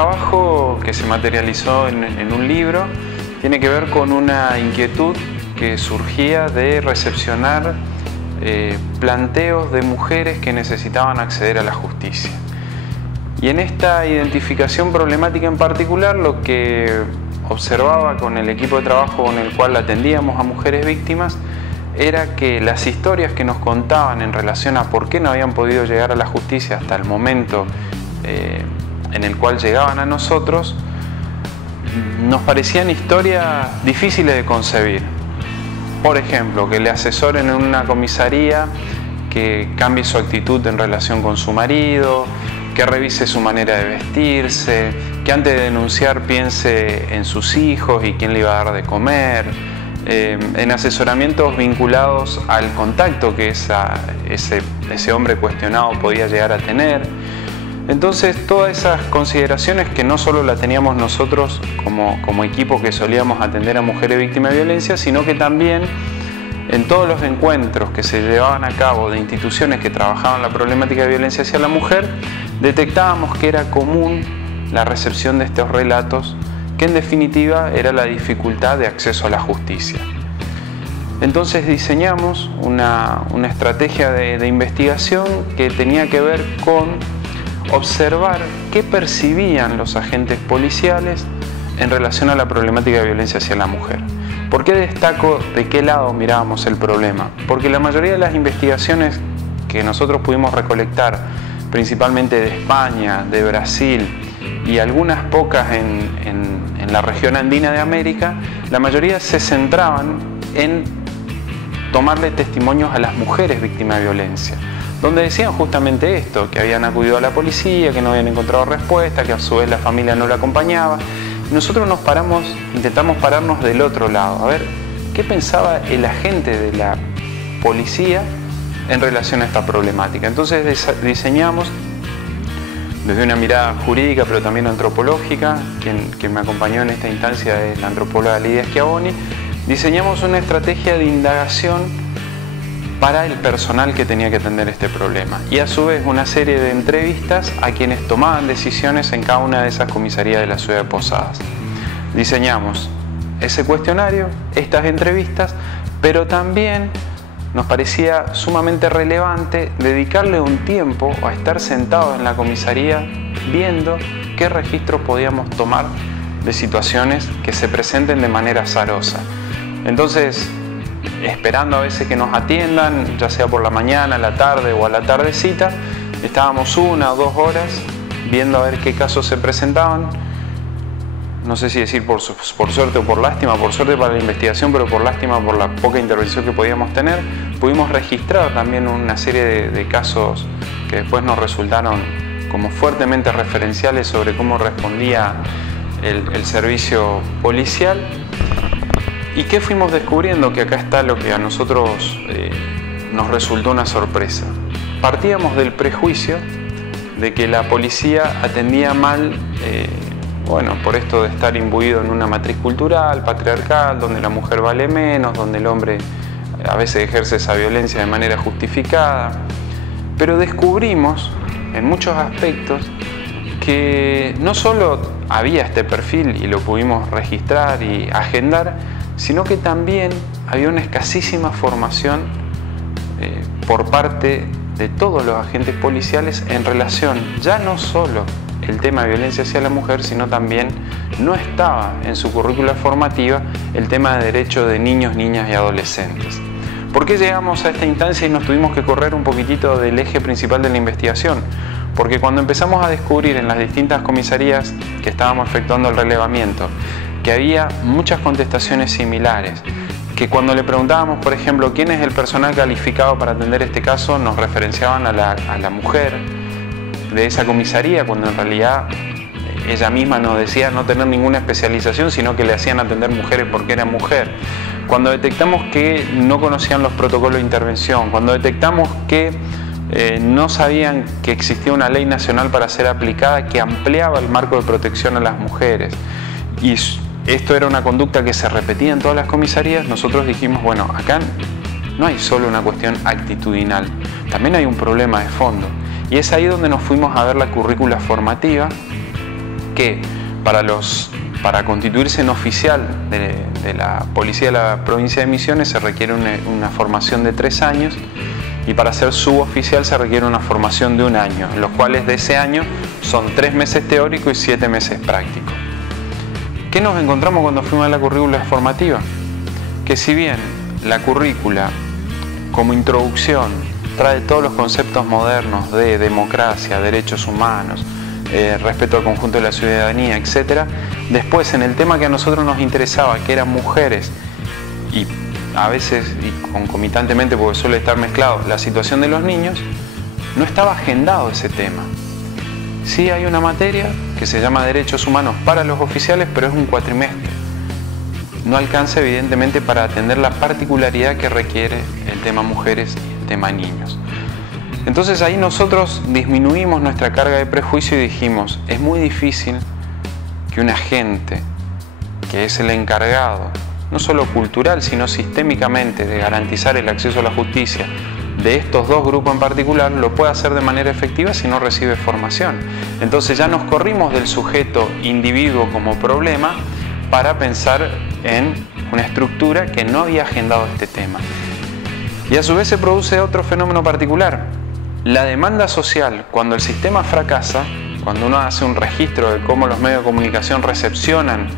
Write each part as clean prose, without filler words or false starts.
trabajo que se materializó en un libro tiene que ver con una inquietud que surgía de recepcionar planteos de mujeres que necesitaban acceder a la justicia. Y en esta identificación problemática en particular, lo que observaba con el equipo de trabajo con el cual atendíamos a mujeres víctimas era que las historias que nos contaban en relación a por qué no habían podido llegar a la justicia hasta el momento en el cual llegaban a nosotros, nos parecían historias difíciles de concebir. Por ejemplo, que le asesoren en una comisaría que cambie su actitud en relación con su marido, que revise su manera de vestirse, que antes de denunciar piense en sus hijos y quién le iba a dar de comer, en asesoramientos vinculados al contacto que ese hombre cuestionado podía llegar a tener. Entonces, todas esas consideraciones que no solo la teníamos nosotros como equipo que solíamos atender a mujeres víctimas de violencia, sino que también en todos los encuentros que se llevaban a cabo de instituciones que trabajaban la problemática de violencia hacia la mujer, detectábamos que era común la recepción de estos relatos, que en definitiva era la dificultad de acceso a la justicia. Entonces diseñamos una estrategia de investigación que tenía que ver con observar qué percibían los agentes policiales en relación a la problemática de violencia hacia la mujer. ¿Por qué destaco de qué lado mirábamos el problema? Porque la mayoría de las investigaciones que nosotros pudimos recolectar, principalmente de España, de Brasil y algunas pocas en la región andina de América, la mayoría se centraban en tomarle testimonios a las mujeres víctimas de violencia, donde decían justamente esto, que habían acudido a la policía, que no habían encontrado respuesta, que a su vez la familia no la acompañaba. Nosotros intentamos pararnos del otro lado, a ver qué pensaba el agente de la policía en relación a esta problemática. Entonces diseñamos desde una mirada jurídica, pero también antropológica, quien me acompañó en esta instancia es la antropóloga Lidia Schiavoni. Diseñamos una estrategia de indagación para el personal que tenía que atender este problema y a su vez una serie de entrevistas a quienes tomaban decisiones en cada una de esas comisarías de la ciudad de Posadas. Diseñamos ese cuestionario, estas entrevistas, pero también nos parecía sumamente relevante dedicarle un tiempo a estar sentados en la comisaría viendo qué registros podíamos tomar de situaciones que se presenten de manera azarosa. Entonces, esperando a veces que nos atiendan, ya sea por la mañana, a la tarde o a la tardecita, estábamos 1 o 2 horas viendo a ver qué casos se presentaban. No sé si decir por suerte o por lástima, por suerte para la investigación, pero por lástima por la poca intervención que podíamos tener. Pudimos registrar también una serie de casos que después nos resultaron como fuertemente referenciales sobre cómo respondía el servicio policial. ¿Y qué fuimos descubriendo? Que acá está lo que a nosotros nos resultó una sorpresa. Partíamos del prejuicio de que la policía atendía mal, por esto de estar imbuido en una matriz cultural, patriarcal, donde la mujer vale menos, donde el hombre a veces ejerce esa violencia de manera justificada. Pero descubrimos, en muchos aspectos, que no solo había este perfil y lo pudimos registrar y agendar, sino que también había una escasísima formación por parte de todos los agentes policiales en relación ya no solo el tema de violencia hacia la mujer, sino también no estaba en su currícula formativa el tema de derechos de niños, niñas y adolescentes. ¿Por qué llegamos a esta instancia y nos tuvimos que correr un poquitito del eje principal de la investigación? Porque cuando empezamos a descubrir en las distintas comisarías que estábamos efectuando el relevamiento que había muchas contestaciones similares, que cuando le preguntábamos, por ejemplo, quién es el personal calificado para atender este caso, nos referenciaban a la mujer de esa comisaría, cuando en realidad ella misma nos decía no tener ninguna especialización, sino que le hacían atender mujeres porque era mujer. Cuando detectamos que no conocían los protocolos de intervención, cuando detectamos que no sabían que existía una ley nacional para ser aplicada que ampliaba el marco de protección a las mujeres, y esto era una conducta que se repetía en todas las comisarías, nosotros dijimos, bueno, acá no hay solo una cuestión actitudinal, también hay un problema de fondo. Y es ahí donde nos fuimos a ver la currícula formativa que para constituirse en oficial de la Policía de la Provincia de Misiones se requiere una formación de 3 años, y para ser suboficial se requiere una formación de 1 año, los cuales de ese año son 3 meses teóricos y 7 meses prácticos. ¿Qué nos encontramos cuando fuimos a la currícula formativa? Que si bien la currícula como introducción trae todos los conceptos modernos de democracia, derechos humanos, respeto al conjunto de la ciudadanía, etc., después en el tema que a nosotros nos interesaba, que eran mujeres, y a veces y concomitantemente, porque suele estar mezclado, la situación de los niños, no estaba agendado ese tema. Sí hay una materia que se llama Derechos Humanos para los oficiales, pero es un cuatrimestre. No alcanza evidentemente para atender la particularidad que requiere el tema mujeres y el tema niños. Entonces ahí nosotros disminuimos nuestra carga de prejuicio y dijimos, es muy difícil que un agente que es el encargado, no solo cultural, sino sistémicamente, de garantizar el acceso a la justicia de estos dos grupos en particular, lo pueda hacer de manera efectiva si no recibe formación. Entonces ya nos corrimos del sujeto individuo como problema para pensar en una estructura que no había agendado este tema. Y a su vez se produce otro fenómeno particular. La demanda social, cuando el sistema fracasa, cuando uno hace un registro de cómo los medios de comunicación recepcionan,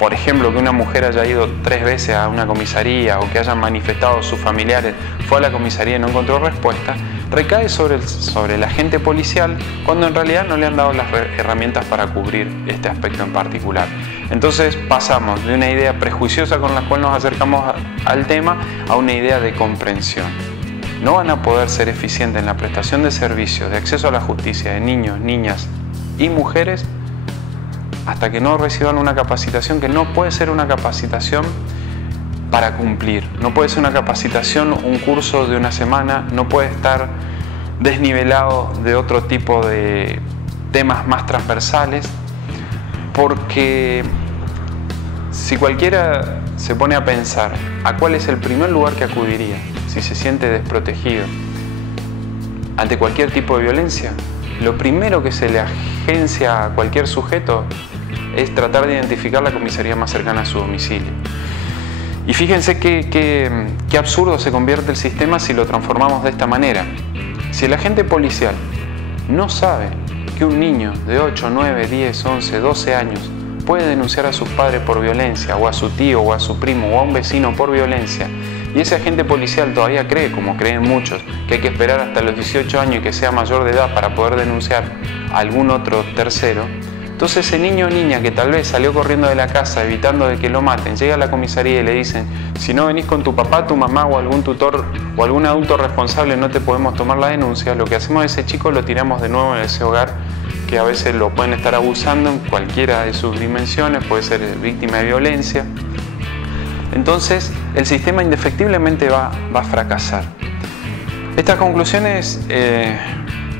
por ejemplo, que una mujer haya ido 3 veces a una comisaría o que hayan manifestado sus familiares, fue a la comisaría y no encontró respuesta, recae sobre el agente policial, cuando en realidad no le han dado las herramientas para cubrir este aspecto en particular. Entonces pasamos de una idea prejuiciosa con la cual nos acercamos al tema a una idea de comprensión. No van a poder ser eficientes en la prestación de servicios de acceso a la justicia de niños, niñas y mujeres hasta que no reciban una capacitación que no puede ser una capacitación para cumplir. No puede ser una capacitación, un curso de 1 semana, no puede estar desnivelado de otro tipo de temas más transversales, porque si cualquiera se pone a pensar a cuál es el primer lugar que acudiría si se siente desprotegido ante cualquier tipo de violencia, lo primero que se le agencia a cualquier sujeto es tratar de identificar la comisaría más cercana a su domicilio. Y fíjense qué absurdo se convierte el sistema si lo transformamos de esta manera. Si el agente policial no sabe que un niño de 8, 9, 10, 11, 12 años puede denunciar a sus padres por violencia, o a su tío, o a su primo, o a un vecino por violencia, y ese agente policial todavía cree, como creen muchos, que hay que esperar hasta los 18 años y que sea mayor de edad para poder denunciar a algún otro tercero, entonces ese niño o niña que tal vez salió corriendo de la casa evitando de que lo maten, llega a la comisaría y le dicen, si no venís con tu papá, tu mamá o algún tutor o algún adulto responsable no te podemos tomar la denuncia, lo que hacemos a ese chico lo tiramos de nuevo en ese hogar que a veces lo pueden estar abusando en cualquiera de sus dimensiones, puede ser víctima de violencia. Entonces el sistema indefectiblemente va a fracasar. Estas conclusiones,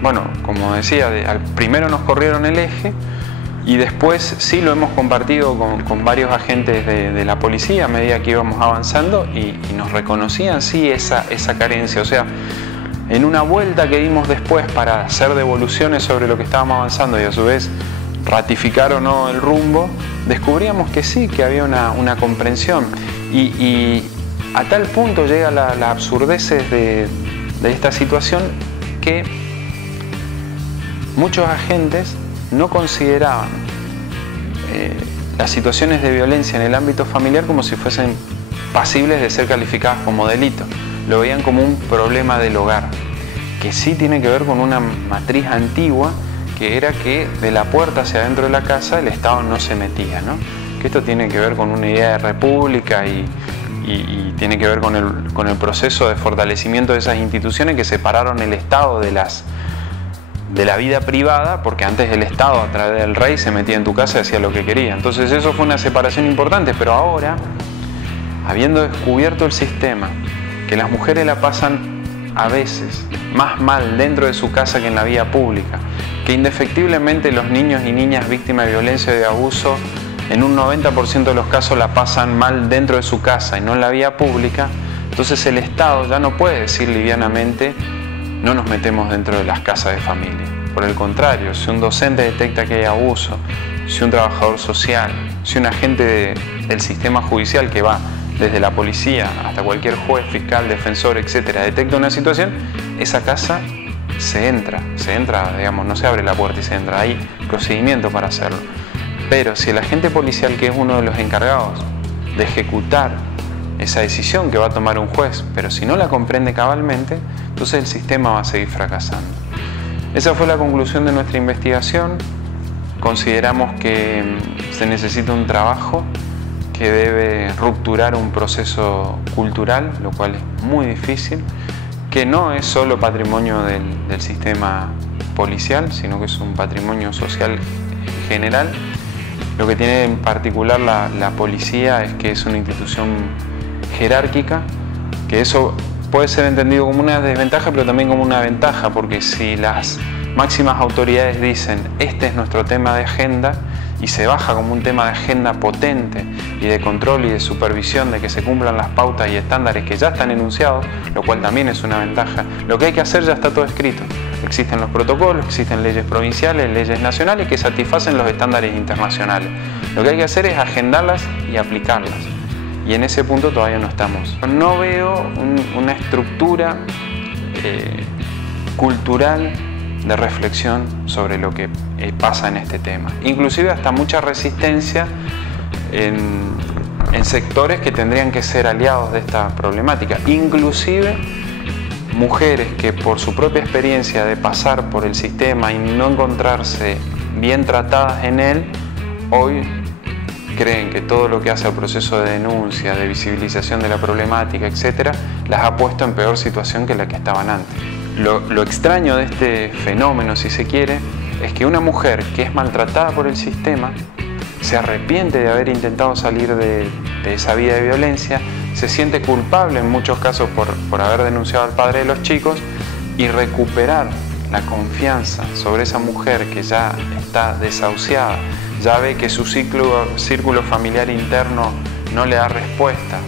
bueno, como decía, primero nos corrieron el eje, y después sí lo hemos compartido con varios agentes de la policía a medida que íbamos avanzando y nos reconocían sí esa carencia. O sea, en una vuelta que dimos después para hacer devoluciones sobre lo que estábamos avanzando y a su vez ratificar o no el rumbo, descubríamos que sí, que había una comprensión. Y a tal punto llega la absurdez de esta situación que muchos agentes no consideraban las situaciones de violencia en el ámbito familiar como si fuesen pasibles de ser calificadas como delito. Lo veían como un problema del hogar, que sí tiene que ver con una matriz antigua, que era que de la puerta hacia adentro de la casa el Estado no se metía, ¿no? Que esto tiene que ver con una idea de república y tiene que ver con el proceso de fortalecimiento de esas instituciones que separaron el Estado de la vida privada, porque antes el Estado a través del rey se metía en tu casa y hacía lo que quería. Entonces eso fue una separación importante, pero ahora, habiendo descubierto el sistema, que las mujeres la pasan a veces más mal dentro de su casa que en la vía pública, que indefectiblemente los niños y niñas víctimas de violencia y de abuso en un 90% de los casos la pasan mal dentro de su casa y no en la vía pública, entonces el Estado ya no puede decir livianamente no nos metemos dentro de las casas de familia, por el contrario, si un docente detecta que hay abuso, si un trabajador social, si un agente del sistema judicial que va desde la policía hasta cualquier juez, fiscal, defensor, etcétera, detecta una situación, esa casa se entra, digamos, no se abre la puerta y se entra, hay procedimiento para hacerlo. Pero si el agente policial, que es uno de los encargados de ejecutar esa decisión que va a tomar un juez, pero si no la comprende cabalmente, entonces el sistema va a seguir fracasando. Esa fue la conclusión de nuestra investigación. Consideramos que se necesita un trabajo que debe rupturar un proceso cultural, lo cual es muy difícil, que no es solo patrimonio del sistema policial, sino que es un patrimonio social en general. Lo que tiene en particular la policía es que es una institución jerárquica, que eso puede ser entendido como una desventaja, pero también como una ventaja, porque si las máximas autoridades dicen este es nuestro tema de agenda y se baja como un tema de agenda potente y de control y de supervisión de que se cumplan las pautas y estándares que ya están enunciados, lo cual también es una ventaja, lo que hay que hacer ya está todo escrito. Existen los protocolos, existen leyes provinciales, leyes nacionales que satisfacen los estándares internacionales. Lo que hay que hacer es agendarlas y aplicarlas. Y en ese punto todavía no estamos. No veo una estructura cultural de reflexión sobre lo que pasa en este tema. Inclusive hasta mucha resistencia en sectores que tendrían que ser aliados de esta problemática. Inclusive mujeres que por su propia experiencia de pasar por el sistema y no encontrarse bien tratadas en él, hoy creen que todo lo que hace al proceso de denuncia, de visibilización de la problemática, etc., las ha puesto en peor situación que la que estaban antes. Lo extraño de este fenómeno, si se quiere, es que una mujer que es maltratada por el sistema se arrepiente de haber intentado salir de esa vida de violencia, se siente culpable en muchos casos por haber denunciado al padre de los chicos, y recuperar la confianza sobre esa mujer que ya está desahuciada, ya ve que su círculo familiar interno no le da respuesta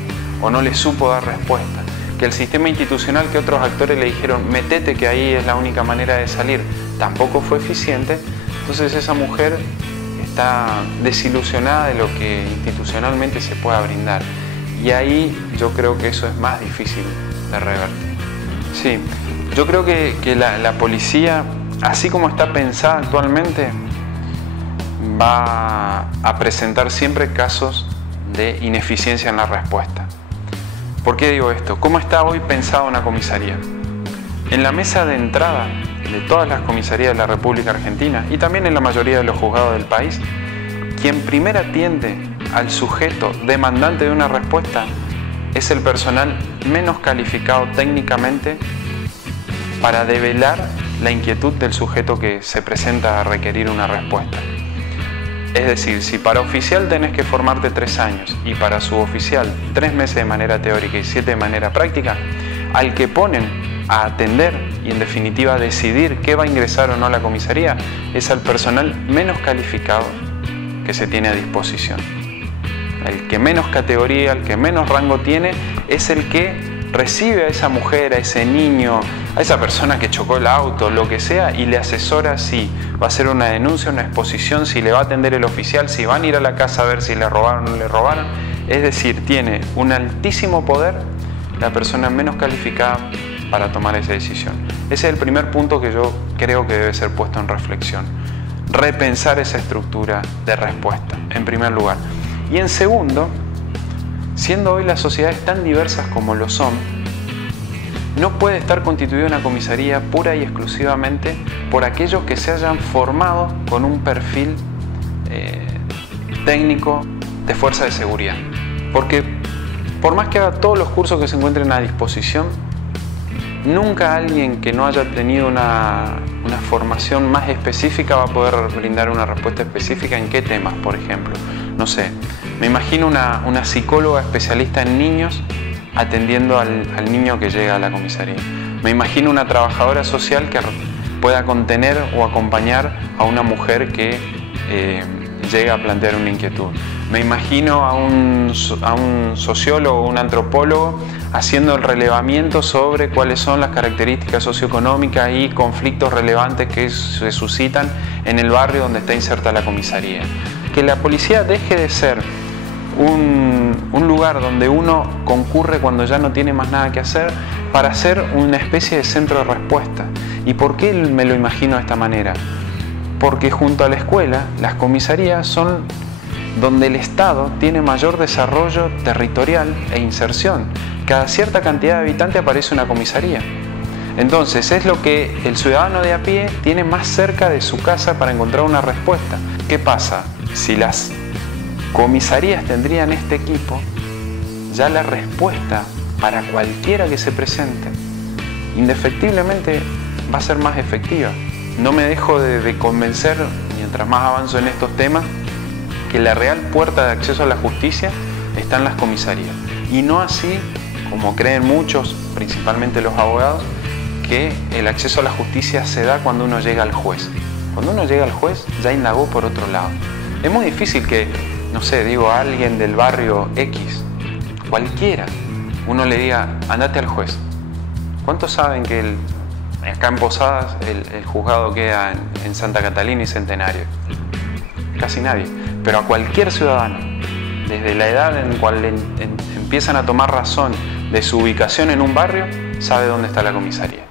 o no le supo dar respuesta, que el sistema institucional, que otros actores le dijeron metete que ahí es la única manera de salir, tampoco fue eficiente. Entonces esa mujer está desilusionada de lo que institucionalmente se pueda brindar, y ahí yo creo que eso es más difícil de revertir. Sí, yo creo que la policía, así como está pensada actualmente, va a presentar siempre casos de ineficiencia en la respuesta. ¿Por qué digo esto? ¿Cómo está hoy pensada una comisaría? En la mesa de entrada de todas las comisarías de la República Argentina y también en la mayoría de los juzgados del país, quien primero atiende al sujeto demandante de una respuesta es el personal menos calificado técnicamente para develar la inquietud del sujeto que se presenta a requerir una respuesta. Es decir, si para oficial tenés que formarte 3 años y para suboficial 3 meses de manera teórica y 7 de manera práctica, al que ponen a atender y en definitiva a decidir qué va a ingresar o no a la comisaría es al personal menos calificado que se tiene a disposición. El que menos categoría, el que menos rango tiene, es el que recibe a esa mujer, a ese niño, a esa persona que chocó el auto, lo que sea, y le asesora si va a hacer una denuncia, una exposición, si le va a atender el oficial, si van a ir a la casa a ver si le robaron o no le robaron. Es decir, tiene un altísimo poder la persona menos calificada para tomar esa decisión. Ese es el primer punto que yo creo que debe ser puesto en reflexión. Repensar esa estructura de respuesta, en primer lugar. Y en segundo, siendo hoy las sociedades tan diversas como lo son, no puede estar constituida una comisaría pura y exclusivamente por aquellos que se hayan formado con un perfil técnico de fuerza de seguridad. Porque por más que haga todos los cursos que se encuentren a disposición, nunca alguien que no haya tenido una formación más específica va a poder brindar una respuesta específica en qué temas, por ejemplo. No sé, me imagino una psicóloga especialista en niños atendiendo al niño que llega a la comisaría. Me imagino una trabajadora social que pueda contener o acompañar a una mujer que llega a plantear una inquietud. Me imagino a un sociólogo o un antropólogo haciendo el relevamiento sobre cuáles son las características socioeconómicas y conflictos relevantes que se suscitan en el barrio donde está inserta la comisaría. Que la policía deje de ser un lugar donde uno concurre cuando ya no tiene más nada que hacer para ser una especie de centro de respuesta. ¿Y por qué me lo imagino de esta manera? Porque junto a la escuela, las comisarías son donde el Estado tiene mayor desarrollo territorial e inserción. Cada cierta cantidad de habitantes aparece una comisaría. Entonces es lo que el ciudadano de a pie tiene más cerca de su casa para encontrar una respuesta. ¿Qué pasa? Si las comisarías tendrían este equipo, ya la respuesta para cualquiera que se presente, indefectiblemente va a ser más efectiva. No me dejo de convencer, mientras más avanzo en estos temas, que la real puerta de acceso a la justicia está en las comisarías. Y no así, como creen muchos, principalmente los abogados, que el acceso a la justicia se da cuando uno llega al juez. Cuando uno llega al juez, ya indagó por otro lado. Es muy difícil que, no sé, digo a alguien del barrio X, cualquiera, uno le diga, andate al juez. ¿Cuántos saben que acá en Posadas el juzgado queda en Santa Catalina y Centenario? Casi nadie. Pero a cualquier ciudadano, desde la edad en cual empiezan a tomar razón de su ubicación en un barrio, sabe dónde está la comisaría.